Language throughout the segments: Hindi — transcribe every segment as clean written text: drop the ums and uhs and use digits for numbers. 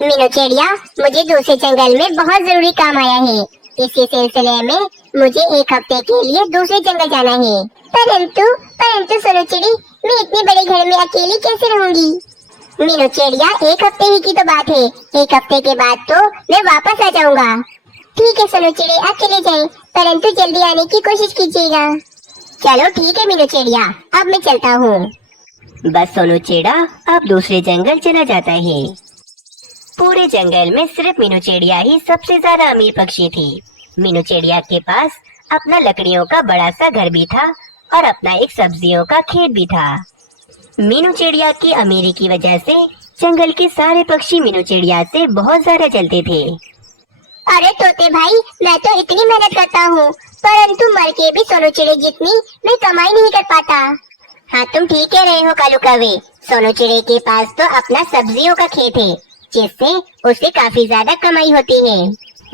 मीनू चिड़िया, मुझे दूसरे जंगल में बहुत जरूरी काम आया है। इसी सिलसिले में मुझे एक हफ्ते के लिए दूसरे जंगल जाना है। परंतु परंतु सोनू चिड़ी, मैं इतने बड़े घर में अकेली कैसे रहूंगी? मीनू चिड़िया, एक हफ्ते ही की तो बात है। एक हफ्ते के बाद तो मैं वापस आ जाऊंगा। ठीक है सोनू चिड़ी, आप चले जाएं, परंतु जल्दी आने की कोशिश कीजिएगा। चलो ठीक है मीनू चिड़िया, अब मैं चलता हूँ। बस सोनू चिड़ा अब दूसरे जंगल चला जाता है। पूरे जंगल में सिर्फ मीनू चिड़िया ही सबसे ज्यादा अमीर पक्षी थी। मीनू चिड़िया के पास अपना लकड़ियों का बड़ा सा घर भी था और अपना एक सब्जियों का खेत भी था। मीनू चिड़िया की अमीरी की वजह से जंगल के सारे पक्षी मीनू चिड़िया से बहुत ज्यादा जलते थे। अरे तोते भाई, मैं तो इतनी मेहनत करता हूँ, परंतु मर के भी सोनू चिड़ी जितनी मैं कमाई नहीं कर पाता। हाँ, तुम ठीक कह रहे हो कालू कौवे। सोनू चिड़ी के पास तो अपना सब्जियों का खेत है, जिससे उसे काफी ज्यादा कमाई होती है।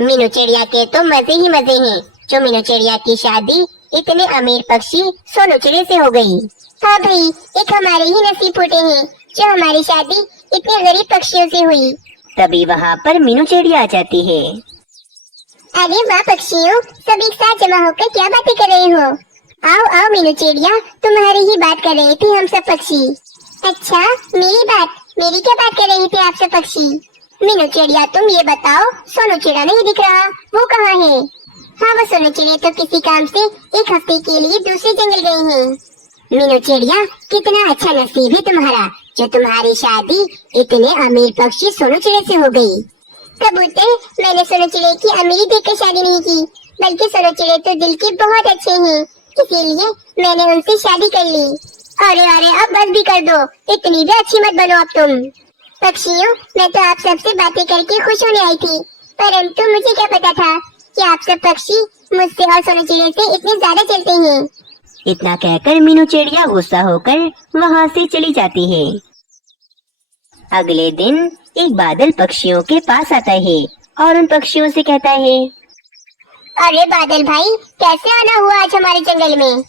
मीनू चिड़िया के तो मजे ही मजे हैं। जो मीनू चिड़िया की शादी इतने अमीर पक्षी सोनू चिड़ी से हो गई। हाँ भाई, एक हमारे ही नसीब फूटे हैं जो हमारी शादी इतने गरीब पक्षियों से हुई। तभी वहाँ पर मीनू चिड़िया आ जाती है। अरे वाह पक्षियों, सब एक साथ जमा होकर क्या बातें कर रहे हो? आओ आओ मीनू चिड़िया, तुम्हारी ही बात कर रहे थे हम सब पक्षी। अच्छा, मेरी बात? मेरी क्या बात कर रहे थे आप सब पक्षी? मीनू चिड़िया, तुम ये बताओ, सोनू चिड़ा नहीं दिख रहा, वो कहाँ है? हाँ, वो सोनू चिड़िया तो किसी काम से एक हफ्ते के लिए दूसरे जंगल गए हैं। मीनू चिड़िया, कितना अच्छा नसीब है तुम्हारा जो तुम्हारी शादी इतने अमीर पक्षी सोनू चिड़े से हो गई। कबूतर, मैंने सोनू चिड़े की अमीरी देखकर शादी नहीं की, बल्कि सोनू चिड़े तो दिल के बहुत अच्छे हैं, इसीलिए मैंने उनसे शादी कर ली। अरे अरे, अब बस भी कर दो, इतनी भी अच्छी मत बनो अब तुम। पक्षियों, मैं तो आप सबसे बातें करके खुश होने आई थी, परंतु मुझे क्या पता था कि आप सब पक्षी मुझसे और सोनू चिड़े से इतने ज्यादा चलते हैं। इतना कहकर मीनू चिड़िया गुस्सा होकर वहाँ से चली जाती है। अगले दिन एक बादल पक्षियों के पास आता है और उन पक्षियों से कहता है, अरे बादल भाई, कैसे आना हुआ आज हमारे जंगल में?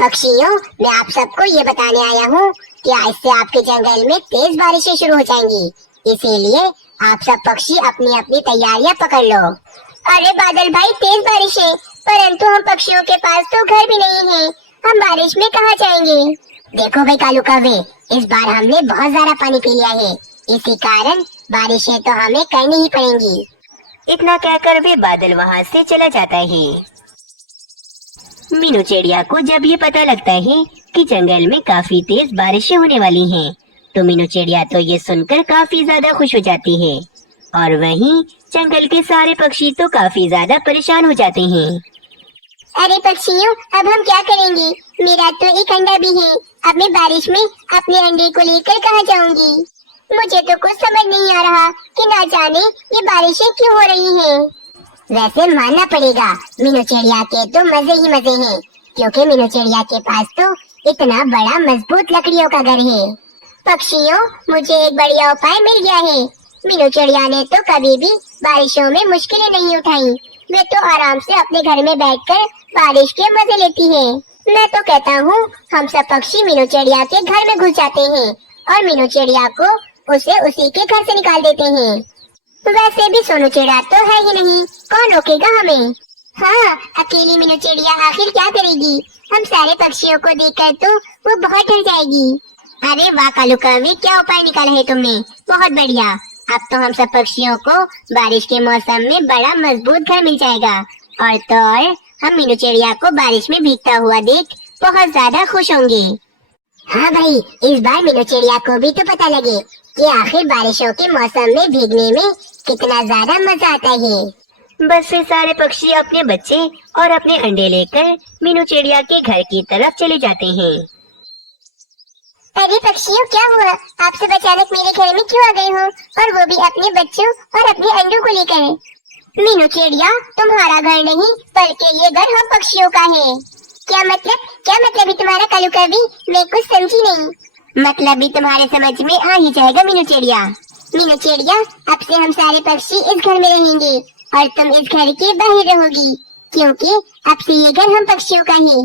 पक्षियों, मैं आप सबको ये बताने आया हूँ कि आज से आपके जंगल में तेज बारिशें शुरू हो जाएंगी, इसीलिए आप सब पक्षी अपनी अपनी तैयारियां पकड़ लो। अरे बादल भाई, तेज बारिशें? परंतु हम पक्षियों के पास तो घर भी नहीं है, हम बारिश में कहाँ जाएंगे? देखो भाई कालू कौवे, इस बार हमने बहुत ज्यादा पानी पी लिया है, इसी कारण बारिशें तो हमें करनी ही पड़ेंगी। इतना कहकर वे बादल वहाँ से चला जाता है। मीनू चिड़िया को जब ये पता लगता है कि जंगल में काफी तेज बारिशें होने वाली हैं, तो मीनू चिड़िया तो ये सुनकर काफी ज्यादा खुश हो जाती है और वहीं जंगल के सारे पक्षी तो काफी ज्यादा परेशान हो जाते हैं। अरे पक्षियों, अब हम क्या करेंगे? मेरा तो एक अंडा भी है, अब मैं बारिश में अपने अंडे को लेकर कहाँ जाऊंगी? मुझे तो कुछ समझ नहीं आ रहा कि ना जाने ये बारिशें क्यों हो रही हैं। वैसे मानना पड़ेगा, मीनू चिड़िया के तो मजे ही मजे हैं, क्योंकि मीनू चिड़िया के पास तो इतना बड़ा मजबूत लकड़ियों का घर है। पक्षियों, मुझे एक बढ़िया उपाय मिल गया है। मीनू चिड़िया ने तो कभी भी बारिशों में मुश्किलें नहीं उठाई, वे तो आराम से अपने घर में बैठकर बारिश के मजे लेती है। मैं तो कहता हूँ हम सब पक्षी मीनू चिड़िया के घर में घुस जाते हैं और मीनू चिड़िया को उसे उसी के घर से निकाल देते हैं। वैसे भी सोनू चिड़ा तो है ही नहीं, कौन रोकेगा हमें? हाँ, अकेली मीनू चिड़िया आखिर क्या करेगी? हम सारे पक्षियों को देखकर तो वो बहुत डर जाएगी। अरे वाह कालू कौवे, क्या उपाय निकाला है तुमने, बहुत बढ़िया। अब तो हम सब पक्षियों को बारिश के मौसम में बड़ा मजबूत घर मिल जाएगा, और तो और हम मीनू चिड़िया को बारिश में भीगता हुआ देख बहुत ज्यादा खुश होंगे। हाँ भाई, इस बार मीनू चिड़िया को भी तो पता लगे कि आखिर बारिशों के मौसम में भीगने में कितना ज्यादा मजा आता है। बस वे सारे पक्षी अपने बच्चे और अपने अंडे लेकर मीनू चिड़िया के घर की तरफ चले जाते हैं। अरे पक्षियों, क्या हुआ? आप सब अचानक मेरे घर में क्यों आ गए हो, और वो भी अपने बच्चों और अपने अंडों को लेकर? मीनू चिड़िया, तुम्हारा घर नहीं बल्कि ये घर हम पक्षियों का है। क्या मतलब है तुम्हारा कालू कौवे? मैं कुछ समझी नहीं। मतलब भी तुम्हारे समझ में आ ही जाएगा मीनू चिड़िया। मीनू चिड़िया, अब से हम सारे पक्षी इस घर में रहेंगे और तुम इस घर के बाहर रहोगी, क्योंकि अब से ये घर हम पक्षियों का है।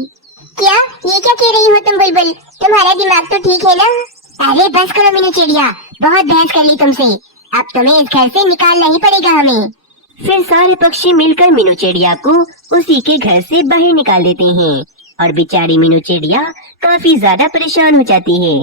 क्या ये क्या कह रही हो तुम बुलबुल? तुम्हारा दिमाग तो ठीक है ना? अरे बस करो मीनू चिड़िया, बहुत बहस कर ली तुमसे। अब तुम्हें इस घर से निकालना ही पड़ेगा हमें। फिर सारे पक्षी मिलकर मीनू चिड़िया को उसी के घर से बाहर निकाल देते हैं और बेचारी मीनू चिड़िया काफी ज्यादा परेशान हो जाती है।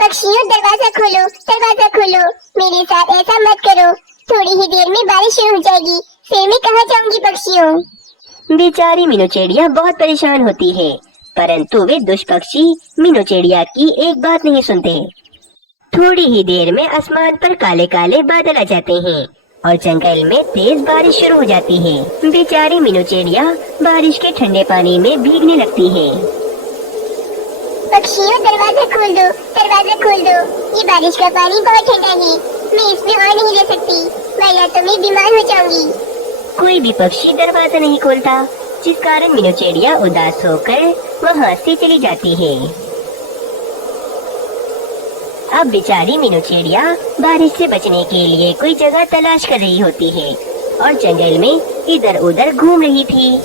पक्षियों दरवाजा खोलो, दरवाजा खोलो, मेरे साथ ऐसा मत करो, थोड़ी ही देर में बारिश शुरू हो जाएगी, फिर मैं कहाँ जाऊंगी पक्षियों। बेचारी मीनू चिड़िया बहुत परेशान होती है, परंतु वे दुष्ट पक्षी मीनू चिड़िया की एक बात नहीं सुनते। थोड़ी ही देर में आसमान पर काले काले बादल आ जाते हैं और जंगल में तेज बारिश शुरू हो जाती है। बेचारी मीनू चिड़िया बारिश के ठंडे पानी में भीगने लगती है। पक्षियों दरवाजा खोल दो, दरवाजा खोल दो, ये बारिश का पानी बहुत ठंडा है, मैं इसमें और नहीं रह सकती, वरना तो मैं बीमार हो जाऊंगी। कोई भी पक्षी दरवाजा नहीं खोलता, जिस कारण मीनू चिड़िया उदास होकर वहाँ से चली जाती है। अब बेचारी मीनू चिड़िया बारिश से बचने के लिए कोई जगह तलाश कर रही होती है और जंगल में इधर उधर घूम रही थी।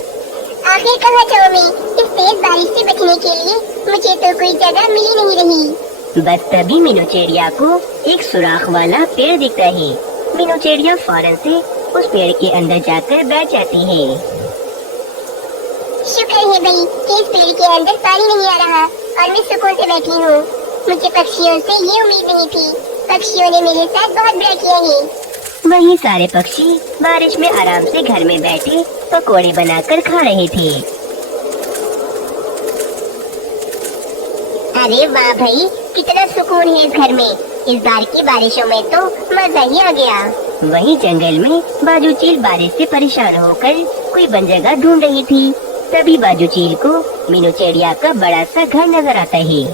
आखिर कहाँ जाऊँ मैं? इस तेज बारिश से बचने के लिए मुझे तो कोई जगह मिली नहीं रही। बस तभी मीनू चिड़िया को एक सुराख वाला पेड़ दिखता है। मीनू चिड़िया फौरन से उस पेड़ के अंदर जाकर बैठ जाती है। शुक्र है भाई कि इस पेड़ के अंदर पानी नहीं आ रहा और मैं सुकून से बैठी हूँ। मुझे पक्षियों से ये उम्मीद नहीं थी, पक्षियों ने मेरे साथ बहुत बुरा किया है। वहीं सारे पक्षी बारिश में आराम से घर में बैठे पकोड़े बनाकर खा रहे थे। अरे वाह भाई, कितना सुकून है इस घर में, इस बार की बारिशों में तो मजा ही आ गया। वहीं जंगल में बाजू चील बारिश से परेशान होकर कोई बन जगह ढूंढ रही थी। तभी बाजू चील को मीनू चिड़िया का बड़ा सा घर नजर आता है।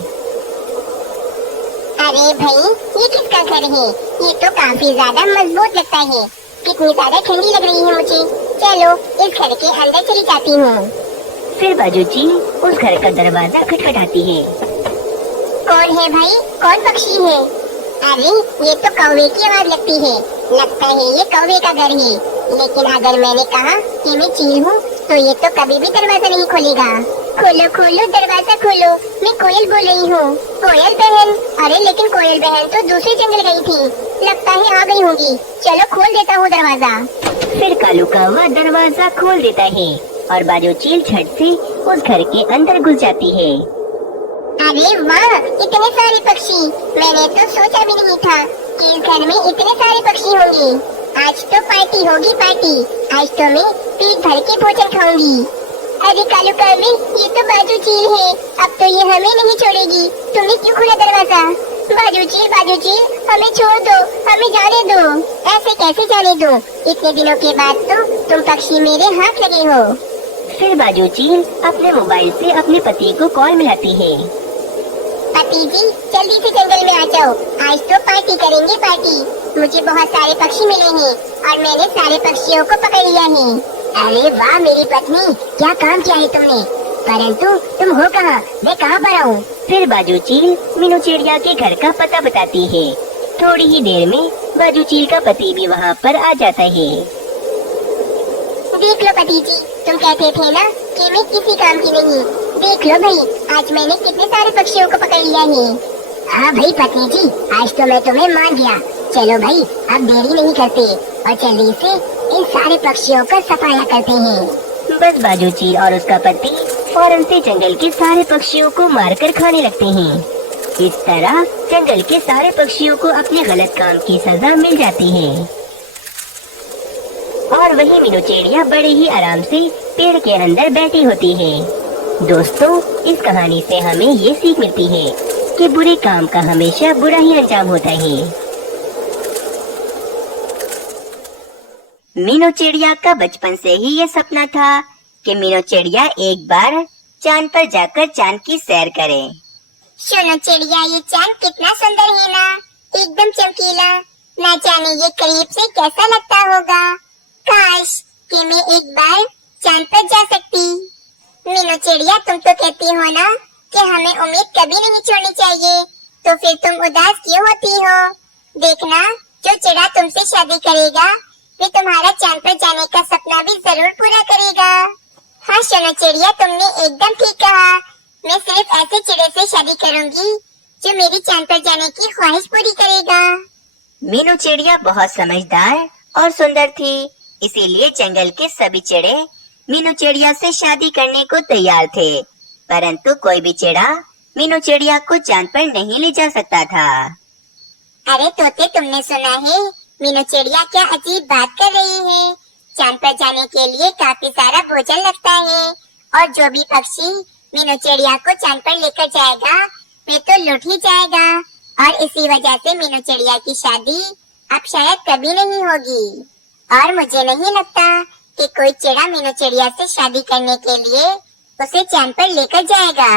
अरे भाई, ये किसका घर है? ये तो काफी ज्यादा मजबूत लगता है, कितनी ज्यादा ठंडी लग रही है मुझे। चलो इस घर के अंदर चली जाती हूँ। फिर बाजू चील उस घर का दरवाजा खटखटाती है। कौन है भाई, कौन पक्षी है? अरे ये तो कौवे की आवाज लगती है, लगता है ये कौवे का घर है। लेकिन अगर मैंने कहा कि मैं चील हूँ तो ये तो कभी भी दरवाजा नहीं खोलेगा। खोलो खोलो दरवाजा खोलो, मैं कोयल बोल रही हूँ। कोयल बहन, अरे लेकिन कोयल बहन तो दूसरे जंगल गई थी, लगता है आ गई होगी। चलो खोल देता हूँ दरवाजा। फिर कालू कौवा दरवाजा खोल देता है और बाजू चील झट से उस घर के अंदर घुस जाती है। अरे वाह, इतने सारे पक्षी, मैंने तो सोचा भी नहीं था कि इस घर में इतने सारे पक्षी होंगे। आज तो पार्टी होगी पार्टी, आज तो मैं पेट भर के भोजन खाऊंगी। अरे कालू कौवे, ये तो बाजू चील है, अब तो ये हमें नहीं छोड़ेगी। तुमने क्यों खोला दरवाजा? बाजू चील, हमें छोड़ दो, हमें जाने दो। ऐसे कैसे जाने दो? इतने दिनों के बाद तो तुम पक्षी मेरे हाथ लगे हो। फिर बाजू चील अपने मोबाइल से अपने पति को कॉल मिलाती है। पति जी, जल्दी से जंगल में आ जाओ, आज तो पार्टी करेंगे पार्टी। मुझे बहुत सारे पक्षी मिले हैं और मैंने सारे पक्षियों को पकड़ लिया है। अरे वाह मेरी पत्नी, क्या काम किया है तुमने? परंतु तुम हो कहाँ? मैं कहाँ पर आऊँ? फिर बाजू चील मीनू चिड़िया के घर का पता बताती है। थोड़ी ही देर में बाजू चील का पति भी वहाँ पर आ जाता है। देख लो पति जी, तुम कहते थे ना कि मैं किसी काम की नहीं। देख लो भाई, आज मैंने कितने सारे पक्षियों को पकड़ लिया है। हाँ भाई पति जी, आज तो मैं तुम्हें मान गया। चलो भाई, अब देरी नहीं करते और जल्दी से इन सारे पक्षियों का सफाया करते हैं। बस बाजू चील और उसका पति फौरन से जंगल के सारे पक्षियों को मारकर खाने लगते हैं। इस तरह जंगल के सारे पक्षियों को अपने गलत काम की सजा मिल जाती है। और वही मीनू चिड़िया बड़े ही आराम से पेड़ के अंदर बैठी होती है। दोस्तों, इस कहानी से हमें ये सीख मिलती है कि बुरे काम का हमेशा बुरा ही अंजाम होता है। मीनू चिड़िया का बचपन से ही ये सपना था कि मीनू चिड़िया एक बार चांद पर जाकर चांद की सैर करे। सुनो चिड़िया, ये चांद कितना सुंदर है ना, एकदम चमकीला। ना जाने ये करीब से कैसा लगता होगा। काश कि मैं एक बार चांद पर जा सकती। मीनू चिड़िया, तुम तो कहती हो ना कि हमें उम्मीद कभी नहीं छोड़नी चाहिए, तो फिर तुम उदास क्यों होती हो? देखना, जो चिड़ा तुमसे शादी करेगा वे तुम्हारा चांद पर जाने का सपना भी जरूर पूरा करेगा। हाँ सुनो चिड़िया, तुमने एकदम ठीक कहा। मैं सिर्फ ऐसे चिड़े से शादी करूंगी जो मेरी चांद पर जाने की ख्वाहिश पूरी करेगा। मीनू चिड़िया बहुत समझदार और सुंदर थी, इसीलिए जंगल के सभी चिड़े मीनू चिड़िया से शादी करने को तैयार थे। परंतु कोई भी चिड़ा मीनू चिड़िया को चांद पर नहीं ले जा सकता था। अरे तोते, तुमने सुना है मीनू चिड़िया क्या अजीब बात कर रही है। चांद पर जाने के लिए काफी सारा भोजन लगता है और जो भी पक्षी मीनू चिड़िया को चांद पर लेकर जाएगा वे तो लुट ही जाएगा और इसी वजह से मीनू चिड़िया की शादी अब शायद कभी नहीं होगी। और मुझे नहीं लगता कि कोई चिड़ा मीनू चिड़िया से शादी करने के लिए उसे चांद पर लेकर जाएगा।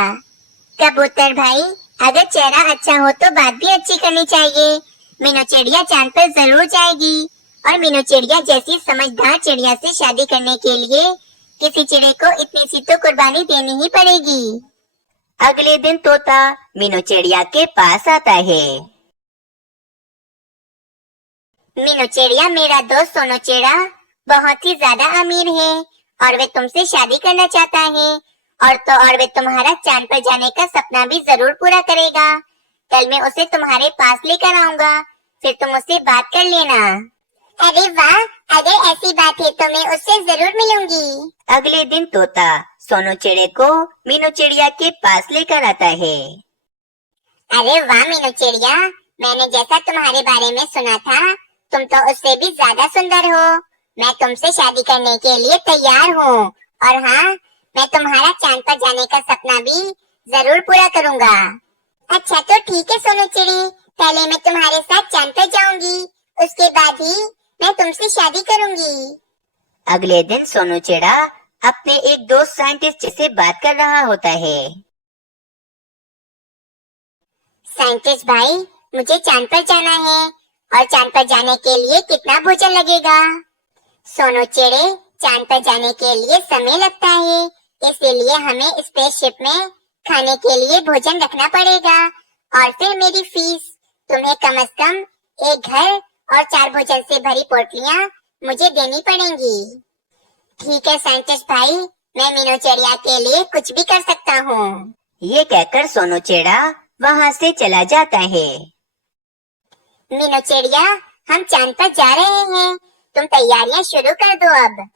कबूतर भाई, अगर चेहरा अच्छा हो तो बात भी अच्छी करनी चाहिए। मीनू चिड़िया चांद पर जरूर जाएगी और मीनू चिड़िया जैसी समझदार चिड़िया से शादी करने के लिए किसी चिड़े को इतनी सी तो कुर्बानी देनी ही पड़ेगी। अगले दिन तोता मीनू चिड़िया के पास आता है। मीनू चिड़िया, मेरा दोस्त सोनू चिड़ा बहुत ही ज्यादा अमीर है और वे तुमसे शादी करना चाहता है और वे तुम्हारा चांद पर जाने का सपना भी जरूर पूरा करेगा। कल मैं उसे तुम्हारे पास लेकर आऊंगा, फिर तुम उससे बात कर लेना। अरे वाह, अगर ऐसी बात है तो मैं उससे जरूर मिलूंगी। अगले दिन तोता सोनू चिड़े को मीनू चिड़िया के पास लेकर आता है। अरे वाह मीनू चिड़िया, मैंने जैसा तुम्हारे बारे में सुना था तुम तो उससे भी ज्यादा सुंदर हो। मैं तुमसे शादी करने के लिए तैयार हूँ और हाँ, मैं तुम्हारा चांद पर जाने का सपना भी जरूर पूरा करूँगा। अच्छा तो ठीक है सोनू चिड़ी, पहले मैं तुम्हारे साथ चांद पर जाऊंगी, उसके बाद ही मैं तुमसे शादी करूंगी। अगले दिन सोनू चिड़ा अपने एक दोस्त साइंटिस्ट से बात कर रहा होता है। साइंटिस्ट भाई, मुझे चांद पर जाना है और चांद पर जाने के लिए कितना भोजन लगेगा? सोनू चिड़े, चांद पर जाने के लिए समय लगता है, इसीलिए हमें स्पेसशिप में खाने के लिए भोजन रखना पड़ेगा और फिर मेरी फीस तुम्हें कम से कम एक घर और 4 भोजन से भरी पोटलियाँ मुझे देनी पड़ेंगी। ठीक है साइंटिस्ट भाई, मैं मीनू चिड़िया के लिए कुछ भी कर सकता हूँ। ये कहकर सोनू चिड़ा वहाँ से चला जाता है। मीनू चिड़िया, हम चांद पर जा रहे हैं, तुम तैयारियां शुरू कर दो अब।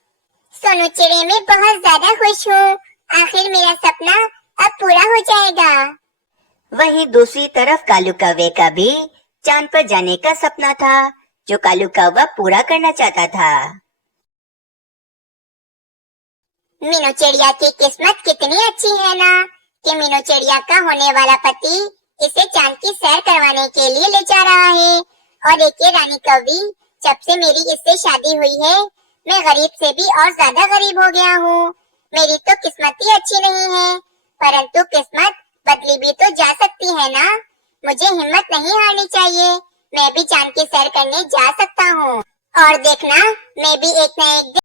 सोनू चिड़े, मैं बहुत ज्यादा खुश हूँ, आखिर मेरा सपना अब पूरा हो जाएगा। वहीं दूसरी तरफ कालू कौवे का भी चांद पर जाने का सपना था, जो कालू कौवा पूरा करना चाहता था। मीनू चिड़िया की किस्मत कितनी अच्छी है ना कि मीनू चिड़िया का होने वाला पति इसे चांद की सैर करवाने के लिए ले जा रहा है। और एक ये रानी कौवी, जब से मेरी इससे शादी हुई है मैं गरीब से भी और ज्यादा गरीब हो गया हूँ। मेरी तो किस्मत ही अच्छी नहीं है, परंतु किस्मत बदली भी तो जा सकती है ना। मुझे हिम्मत नहीं हारनी चाहिए, मैं भी चांद की सैर करने जा सकता हूँ और देखना मैं भी एक न एक दिन